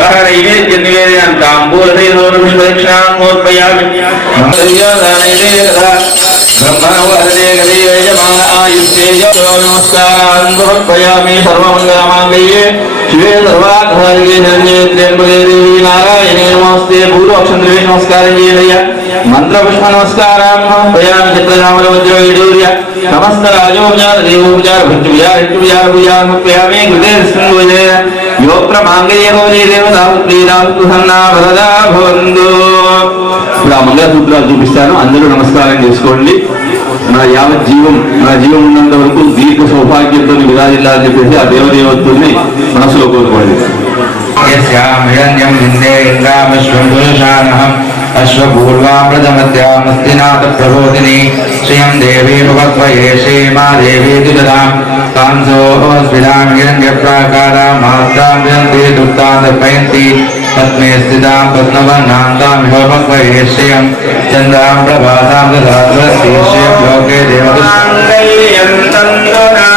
व्यवहारैवेद्य निवेदयामि ताम्बूलदैनोरं सुदक्षिणां समर्पयामि ब्रह्मवहदे गदेयजमान आयुष्येय नमस्कारान् नमस्ते पूर्वक्षन्द्रे नमस्कारये भय मन्त्रपुष्प नमस्कारान् समर्पयामि चित्रनामलवज्रवैडूर्य यो ఇప్పుడు ఆ మంగళసూత్రాలు చూపిస్తాను. అందరూ నమస్కారం చేసుకోండి. నా యావత్ జీవం నా జీవం ఉన్నంత వరకు దీర్ఘ సౌభాగ్యంతో విరాజిల్లాలని చెప్పేసి ఆ దేవదేవత్తుల్ని మనసులో కోరుకోండి. अश्वपूर्वामृतमस्यामस्तिनाथप्रबोधिनी। श्रियं देवी भगवद्वये श्रीमा देवी तु ददां मात्रां विदन्ति दुर्तां दर्पयन्ति पद्मे स्थितां श्रियं। चन्द्रां प्रभातां दधातु लोके तन्दुना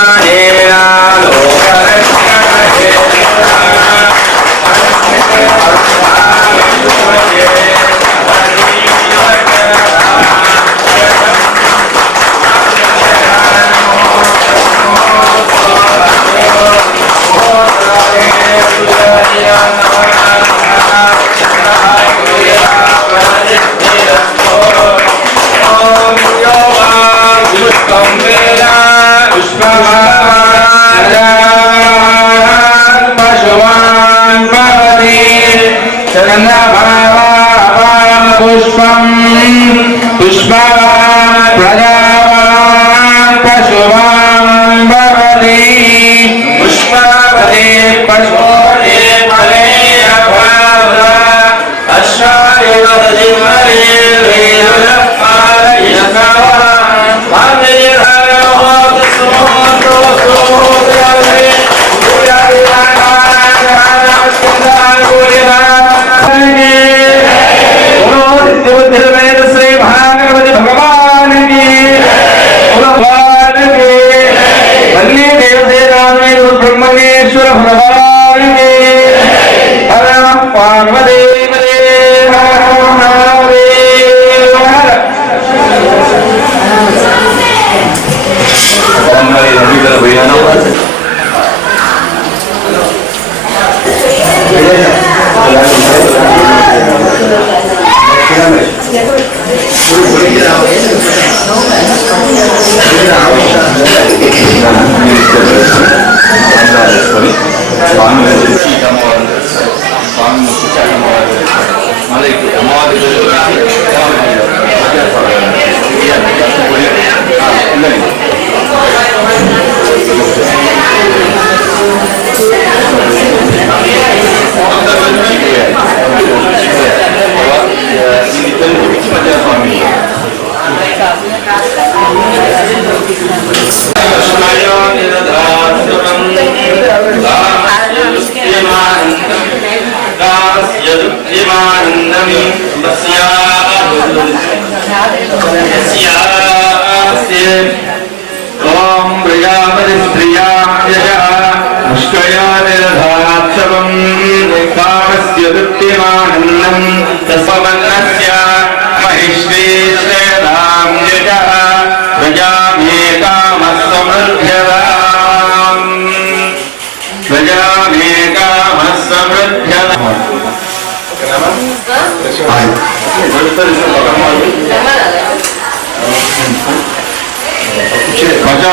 não, não, não.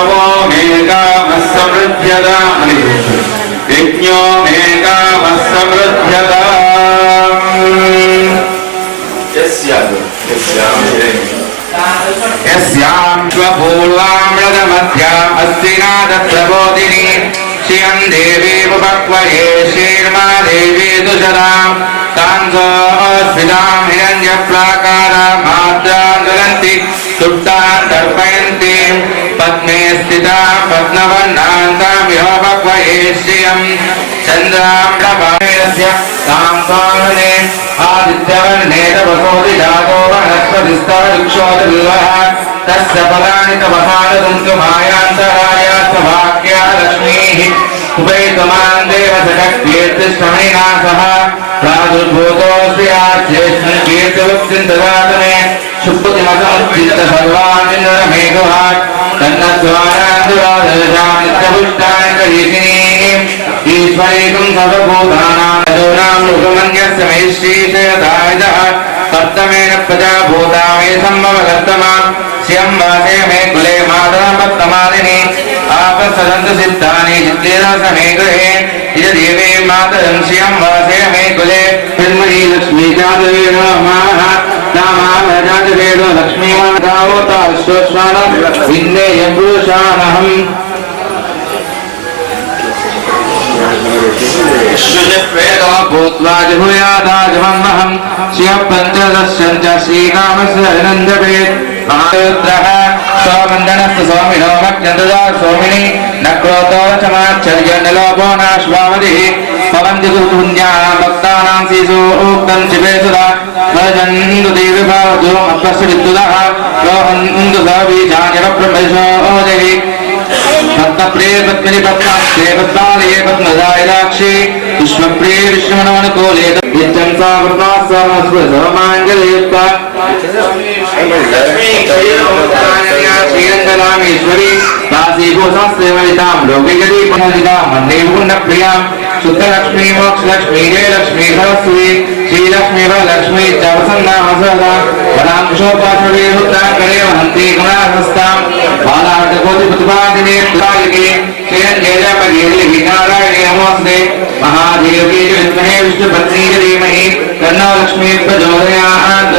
वो मेघामसमृद्यता यज्ञो मेघामसमृद्यता यस्यां स्वपूर्वामृतमध्याम् श्रीर्मा देवी दुशरां कान्सोऽस्मितां हिरण्यप्राकारा न्दिता पद्मवन्नान्तामिह भगवये श्रियम् चन्द्राम्रभास्य तां स्वामने आदित्यवर्णे तपसोऽपि जातो वनस्पतिस्तवृक्षोदविवः तस्य फलानि तपसादन्तु मायान्तरायात्मभाग्या लक्ष्मीः उपैतमान् देवसखकीर्तिष्ठमेना सह। प्रादुर्भूतोऽस्ति आचेष्टन् कीर्तिवृत्तिं ददातु मे। शुभतिमसमुच्चिन्त सर्वान् इन्द्रमेघवाक्। नित्यपुष्टान् करीतिनीम् ईश्वरीकम् सर्वभूतानाम् रजोनाम् सुखमन्यस्य मे श्रीशयदायजः सप्तमेन प्रजा भूता मे सम्भवगर्तमा श्रियं वासे मे कुले मातरपत्तमादिनि आपसदन्तु सिद्धानि चित्तेन समे गृहे इज देवे मातरं श्रियं वासे मे कुले निर्मयी लक्ष्मी जातवेण नामावेदो लक्ष्मीमातावोताश्वस्वान विन्दे यपुरुषानहम् श्रुजपेदो भूत्वा जुहुयादाजमहम् श्रियः पञ्चदश्यञ्च श्रीकामस्य नन्दवेत् महारुद्रः स्वमण्डनस्य स्वामिनो मत्यन्तदा स्वामिनि न क्रोधो च माच्छर्य निलोभो नाश्वावधिः भवन्ति कुपुण्याः भक्तानां शिशु उक्तं शिवे सुधा भजन्तु देवि भवतु अपस्य विद्युदः रोहन्तु स बीजान्यव ब्रह्मशो ओजहि भक्तप्रिय पद्मिनि पद्माक्षे पद्मालये पद्मदायलाक्षे विश्वप्रिय विश्वमनोनुकूले नित्यं सा पद्मास्वामस्वसमाङ्गलयुक्ता श्रीरङ्गलामेश्वरी दासीभूषास्तेवलितां लोकैकदी पुनरितां पूर्णप्रियाँ शुद्धलक्ष्मी मोक्षलक्ष्मी जयलक्ष्मी सरस्वती श्रीलक्ष्मी वरलक्ष्मी च वसन्नामसदा वरांशोपाशवे रुद्राङ्करे वहन्ति गुणाहस्तां बालाटकोटिप्रतिपादिने त्रिकालिके श्रीरङ्गेजपगेदेवी नारायणे नमोऽस्ते महादेवी च विद्महे विष्णुपत्नी च धीमहि तन्नो लक्ष्मी प्रचोदयात्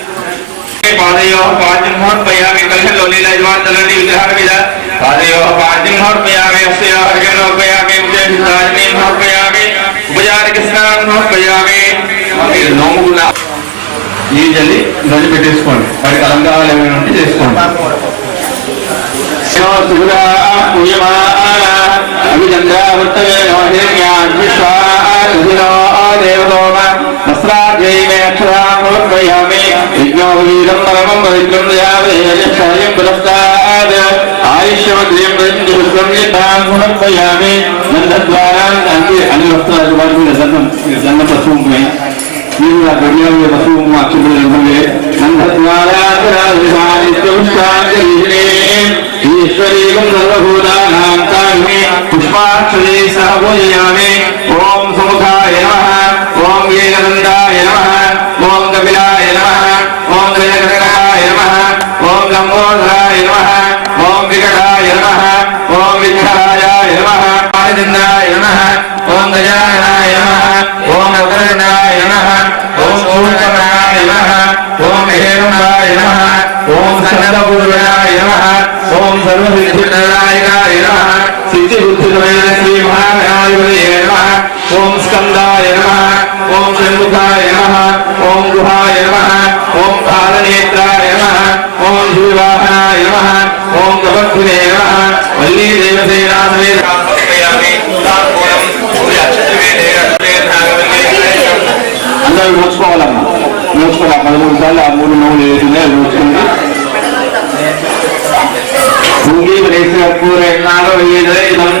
మీకు పాదయోः పాద్యం సమర్పయామి కలశలోలీలయజమాంతలని విగ్రహాన్విద పాదయోः పాద్యం సమర్పయామి అస్య అర్ఘ్యం సమర్పయామి ఉదయసిద్ధారిణీం సమర్పయామి ఉపచారికి స్నానం సమర్పయామి మీరు నోముకున్న యూజువల్లీ రోజు పెట్టేసుకోండి వాటికి అలంకారాలు ఏమైనా ఉంటే చేసుకోండి అభిచంద్రావర్తవే దేవతోమ వస్త్రాధ్యైమే అక్షరామోద్వయామి యజ్ఞోపవీతం పరమం పవిత్రం దయావయం పురస్కాద్ ఆయుష్యమగ్రియం పుష్పం యథాం సమర్పయామి నందద్వారాన్ అంటే అన్ని వస్త్రాలు వాటి మీద జన్మం జన్మ పశువు మీరు ఆ గడియాలు పశువు అక్షుడు विष्णुवे श्री महाकायवदये नमः। ओम स्कंदाय नमः। ओम शंभुकाय नमः। ओम गुहाय नमः। ओम कालनेत्राय नमः। ओम शिवाहनाय नमः। ओम गवत्पुने नमः। वल्ली देवसेनासमे అందరూ నోచుకోవాలమ్మా నోచుకోవాలి పదమూడు సార్లు ఆ మూడు నవ్వులు వేసిందే నోచుకుంటే கூறி விரைத்து கூற என்னாலும் இதம்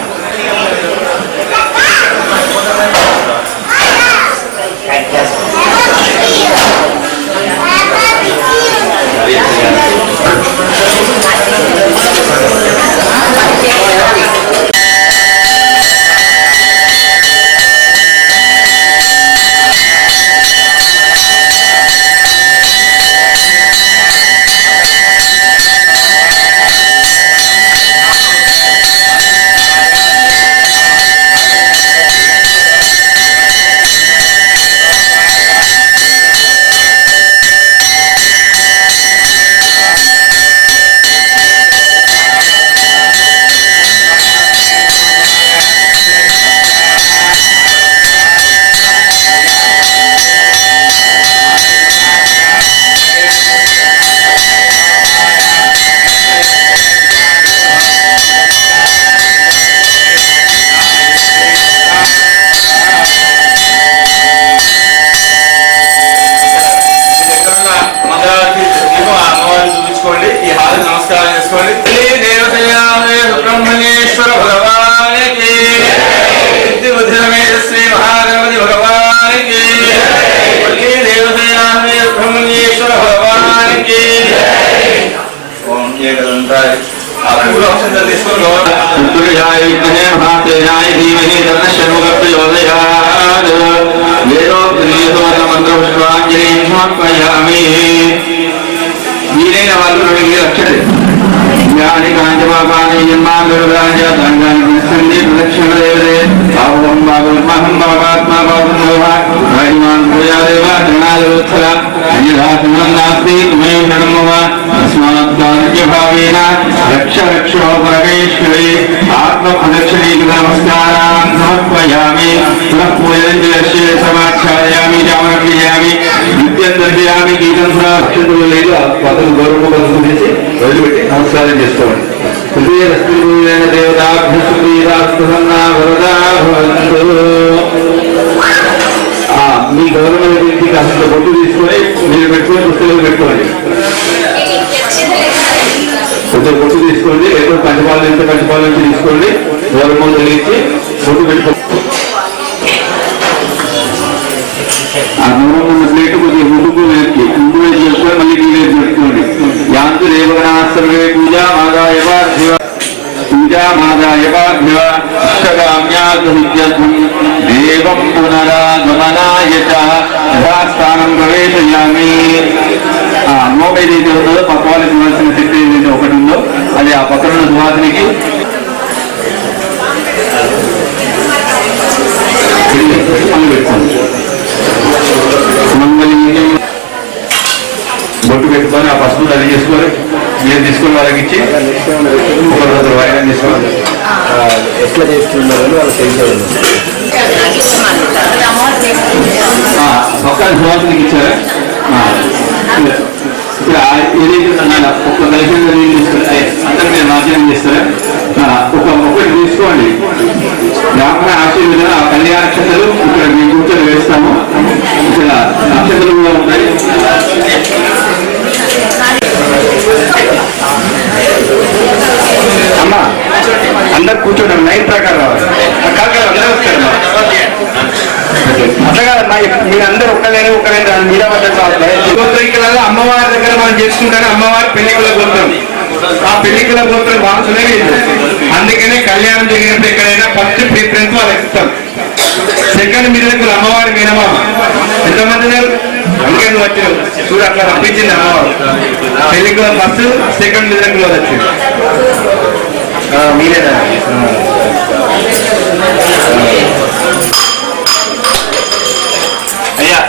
จริญทัพพยามิ ഗാനി കാഞ്ചമാപാനീയന്മാരുദാഞ്ചി പ്രദക്ഷിണദേവതേ പാപം പാപമഹം പാപാത്മാ പാപം ഭാര്യമാൻ പൂജാദേവ ഗണാലോത്സര അന്യധാത്മനം നാസ്തി തുമേ ഷണമവ തസ്മാത്മാനുഭാവേന രക്ഷ രക്ഷോ പരകേശ്വരി ആത്മപ്രദക്ഷിണീകൃതമസ്കാരാൻ സമർപ്പയാമി പുനഃ പൂജയന്തി സമാച്ഛാദയാമി രാമർപ്പയാമി നിത്യം ദർശയാമി ഗീതം സാക്ഷതുള്ളിൽ പദം ഗൗരവ వదిలిపెట్టి నమస్కారం చేసుకోండి. హృదయ రస్తులైన వరదా మీ గౌరవ వ్యక్తికి అసలు బొట్టు తీసుకొని మీరు పెట్టుకొని పుస్తకాలు పెట్టుకోండి. కొంచెం బొట్టు తీసుకోండి ఏదో పంచపాల ఎంత పంచపాల నుంచి తీసుకోండి గౌరవం తెలియించి బొట్టు పెట్టుకోండి ఆ గౌరవం ఉన్న ప్లేట్ కొద్దిగా ముందుకు వెనక్కి ముందు వైపు చేసుకొని మళ్ళీ ఈ వైపు పెట్టుకోండి యాంతు దేవగణా సర్వే పూజా మాదాయ పార్థివ పూజా మాదాయ పార్థివ ఇష్టకామ్యార్థం దేవం పునరాగమనాయ చ యథాస్థానం ప్రవేశయామి ఆ నోట్ ఏదైతే ఉందో పక్క వాళ్ళకి ఇవ్వాల్సిన శక్తి ఏదైతే ఒకటి ఉందో అది ఆ పక్కన ఉన్న సువాసనికి మళ్ళీ పెట్టుకోండి మంగళీయం బొట్టు పెట్టుకొని ఆ పసుపు రెడీ చేసుకొని మీరు తీసుకొని వాళ్ళకి ఇచ్చి ఒక రోజు వాయిదా తీసుకోవాలి ఎట్లా చేస్తున్నారని పక్కన సువాసనకి ఇచ్చారా? ఏదైతే ఒక్క కలిసి అందరూ మీరు నాశనం చేస్తారా? ఒక ఒకటి తీసుకోండి. బ్రాహ్మణ ఆశీర్వదన ఆ కళ్యాణ ఇక్కడ మీ కూర్చొని వేస్తాము. ఇక్కడ కూడా ఉంటాయి. అమ్మా అందరు కూర్చోండి లైన్ ప్రకారం రావాలి. కాదు కాదు, అందరూ వస్తారమ్మా అట్లా కాదమ్మా మీరందరూ ఒక్కలేని ఒక్కలేని రాదు మీరా గోత్రికలలో అమ్మవారి దగ్గర మనం చేసుకుంటానే అమ్మవారి పెళ్ళికల గోత్రం. ఆ పెళ్ళికల గోత్రం వాసులే వీళ్ళు అందుకనే కళ్యాణం జరిగినప్పుడు ఎక్కడైనా ఫస్ట్ ప్రిఫరెన్స్ వాళ్ళకి ఇస్తాం. సెకండ్ మిర్రకులు అమ్మవారి మీనమా ఎంతమంది ఉన్నారు అందుకే నువ్వు వచ్చినావు చూడు అట్లా రప్పించింది అమ్మవారు పెళ్ళికల ఫస్ట్ సెకండ్ మిర్రకులు వచ్చింది మీరేనా? అయ్యా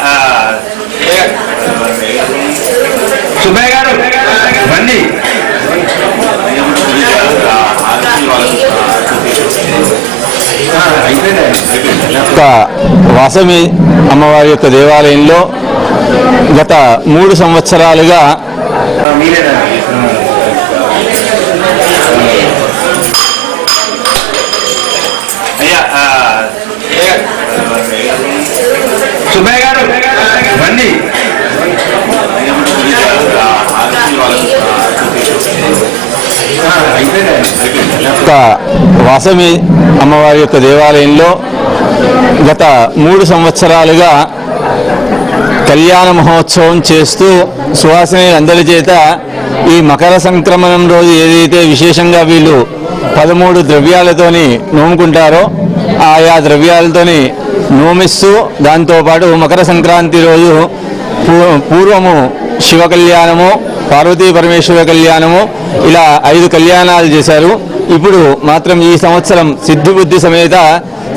సుబ్బయ్య గారు రండి. ఆ, వాసవి అమ్మవారి యొక్క దేవాలయంలో గత మూడు సంవత్సరాలుగా వాసవి అమ్మవారి యొక్క దేవాలయంలో గత మూడు సంవత్సరాలుగా కళ్యాణ మహోత్సవం చేస్తూ సువాసిని అందరి చేత ఈ మకర సంక్రమణం రోజు ఏదైతే విశేషంగా వీళ్ళు పదమూడు ద్రవ్యాలతోని నోముకుంటారో ఆయా ద్రవ్యాలతోని నోమిస్తూ దాంతోపాటు మకర సంక్రాంతి రోజు పూ- పూర్వము శివ కళ్యాణము పార్వతీ పరమేశ్వర కళ్యాణము ఇలా ఐదు కళ్యాణాలు చేశారు. ఇప్పుడు మాత్రం ఈ సంవత్సరం సిద్ధిబుద్ధి సమేత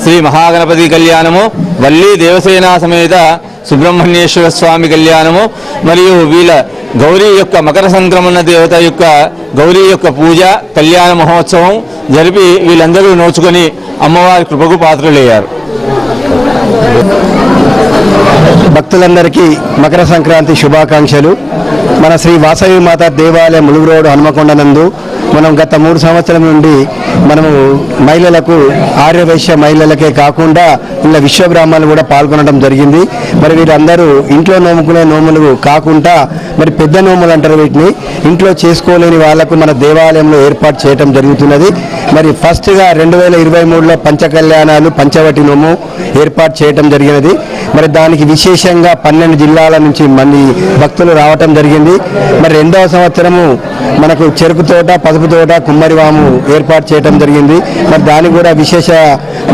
శ్రీ మహాగణపతి కళ్యాణము వల్లి దేవసేన సమేత సుబ్రహ్మణ్యేశ్వర స్వామి కళ్యాణము మరియు వీళ్ళ గౌరీ యొక్క మకర సంక్రమణ దేవత యొక్క గౌరీ యొక్క పూజ కళ్యాణ మహోత్సవం జరిపి వీళ్ళందరూ నోచుకొని అమ్మవారి కృపకు పాత్రలయ్యారు భక్తులందరికీ మకర సంక్రాంతి శుభాకాంక్షలు. మన శ్రీ వాసవి మాత దేవాలయం ములుగు రోడ్ హనుమకొండ నందు మనం గత మూడు సంవత్సరం నుండి మనము మహిళలకు ఆర్యవైశ్య మహిళలకే కాకుండా ఇలా విశ్వబ్రాహ్మణులు కూడా పాల్గొనడం జరిగింది. మరి వీరందరూ ఇంట్లో నోముకునే నోములు కాకుండా మరి పెద్ద నోములు అంటారు వీటిని. ఇంట్లో చేసుకోలేని వాళ్ళకు మన దేవాలయంలో ఏర్పాటు చేయడం జరుగుతున్నది. మరి ఫస్ట్గా రెండు వేల ఇరవై మూడులో పంచకళ్యాణాలు పంచవటి నోము ఏర్పాటు చేయడం జరిగినది. మరి దానికి విశేషంగా పన్నెండు జిల్లాల నుంచి మంది భక్తులు రావటం జరిగింది. మరి రెండవ సంవత్సరము మనకు చెరుకు తోట పసుపు తోట కుమ్మరివాము ఏర్పాటు చేయడం జరిగింది. మరి దానికి కూడా విశేష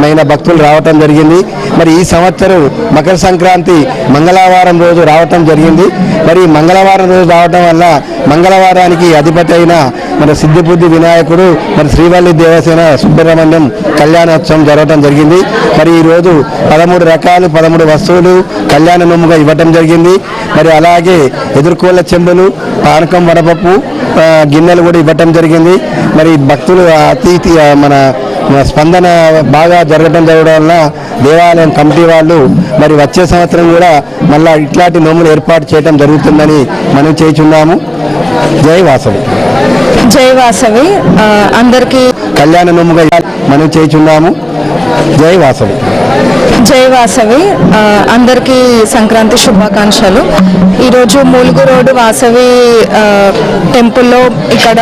మైన భక్తులు రావటం జరిగింది. మరి ఈ సంవత్సరం మకర సంక్రాంతి మంగళవారం రోజు రావటం జరిగింది. మరి మంగళవారం రోజు రావటం వల్ల మంగళవారానికి అధిపతి అయిన మన సిద్ధిబుద్ధి వినాయకుడు మరి శ్రీవల్లి దేవసేన సుబ్రహ్మణ్యం కళ్యాణోత్సవం జరగడం జరిగింది. మరి ఈ రోజు పదమూడు రకాలు పదమూడు వస్తువులు కళ్యాణ నొమ్ముగా ఇవ్వటం జరిగింది. మరి అలాగే ఎదుర్కోళ్ళ చెంబులు పానకం వడపప్పు గిన్నెలు కూడా ఇవ్వటం జరిగింది. మరి భక్తులు అతిథి మన స్పందన బాగా జరగడం జరగడం వల్ల దేవాలయం కమిటీ వాళ్ళు మరి వచ్చే సంవత్సరం కూడా మళ్ళా ఇట్లాంటి నోములు ఏర్పాటు చేయడం జరుగుతుందని మనం చేయుచున్నాము జై వాసవి. జై వాసవి. అందరికీ కళ్యాణ నోముగా మనం చేయుచున్నాము జై వాసవి. జై వాసవి. అందరికీ సంక్రాంతి శుభాకాంక్షలు. ఈరోజు మూలుగు రోడ్డు వాసవి టెంపుల్లో ఇక్కడ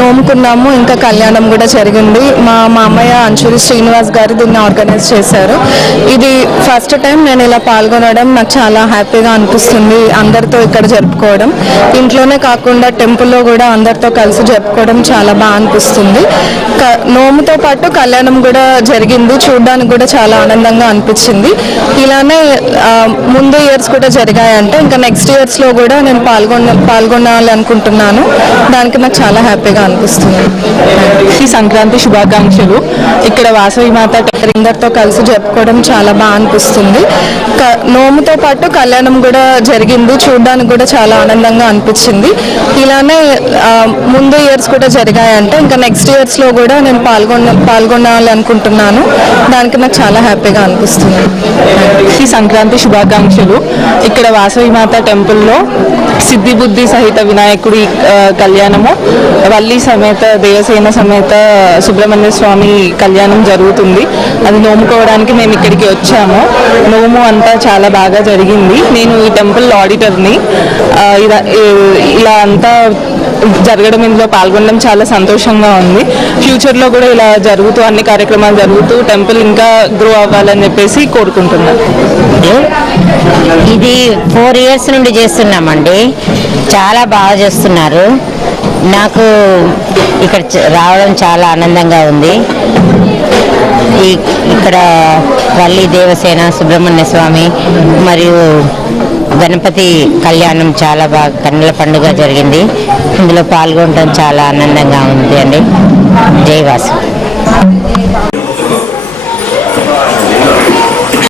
నోముకున్నాము ఇంకా కళ్యాణం కూడా జరిగింది. మా మామయ్య అంచూరి శ్రీనివాస్ గారు దీన్ని ఆర్గనైజ్ చేశారు. ఇది ఫస్ట్ టైం నేను ఇలా పాల్గొనడం నాకు చాలా హ్యాపీగా అనిపిస్తుంది అందరితో ఇక్కడ జరుపుకోవడం. ఇంట్లోనే కాకుండా టెంపుల్లో కూడా అందరితో కలిసి జరుపుకోవడం చాలా బాగా అనిపిస్తుంది. క- నోముతో పాటు కళ్యాణం కూడా జరిగింది చూడడానికి కూడా చాలా ఆనందంగా అనిపించింది. ఇలానే ముందు ఇయర్స్ కూడా జరిగాయంటే ఇంకా నెక్స్ట్ ఇయర్స్లో కూడా నేను పాల్గొన పాల్గొనాలి అనుకుంటున్నాను దానికి నాకు చాలా హ్యాపీగా అనిపిస్తుంది. ఈ సంక్రాంతి శుభాకాంక్షలు. ఇక్కడ వాసవి మాత అందరితో కలిసి జరుపుకోవడం చాలా బాగా అనిపిస్తుంది. క- నోముతో పాటు కళ్యాణం కూడా జరిగింది. చూడడానికి కూడా చాలా ఆనందంగా అనిపించింది. ఇలానే ముందు ఇయర్స్ కూడా జరిగాయంటే ఇంకా నెక్స్ట్ ఇయర్స్లో కూడా నేను పాల్గొన పాల్గొనాలి అనుకుంటున్నాను దానికి నాకు చాలా హ్యాపీగా అనిపిస్తుంది. ఈ సంక్రాంతి శుభాకాంక్షలు. ఇక్కడ వాసవి మాత టెంపుల్లో సిద్ధి బుద్ధి సహిత వినాయకుడి కళ్యాణము వల్లి సమేత దేవసేన సమేత సుబ్రహ్మణ్య స్వామి కళ్యాణం జరుగుతుంది. అది నోముకోవడానికి మేము ఇక్కడికి వచ్చాము. నోము అంతా చాలా బాగా జరిగింది. నేను ఈ టెంపుల్ ఆడిటర్ని ఇలా- ఇలా అంతా జరగడం ఇందులో పాల్గొనడం చాలా సంతోషంగా ఉంది. ఫ్యూచర్లో కూడా ఇలా జరుగుతూ అన్ని కార్యక్రమాలు జరుగుతూ టెంపుల్ ఇంకా గ్రో అవ్వాలని చెప్పి చెప్పేసి కోరుకుంటున్నాను. ఇది ఫోర్ ఇయర్స్ నుండి చేస్తున్నామండి. చాలా బాగా చేస్తున్నారు. నాకు ఇక్కడ చ- రావడం చాలా ఆనందంగా ఉంది. ఈ ఇక్కడ వల్లి దేవసేన సుబ్రహ్మణ్య స్వామి మరియు గణపతి కళ్యాణం చాలా బాగా కన్నుల పండుగ జరిగింది. ఇందులో పాల్గొనడం చాలా ఆనందంగా ఉంది అండి. జైవాసు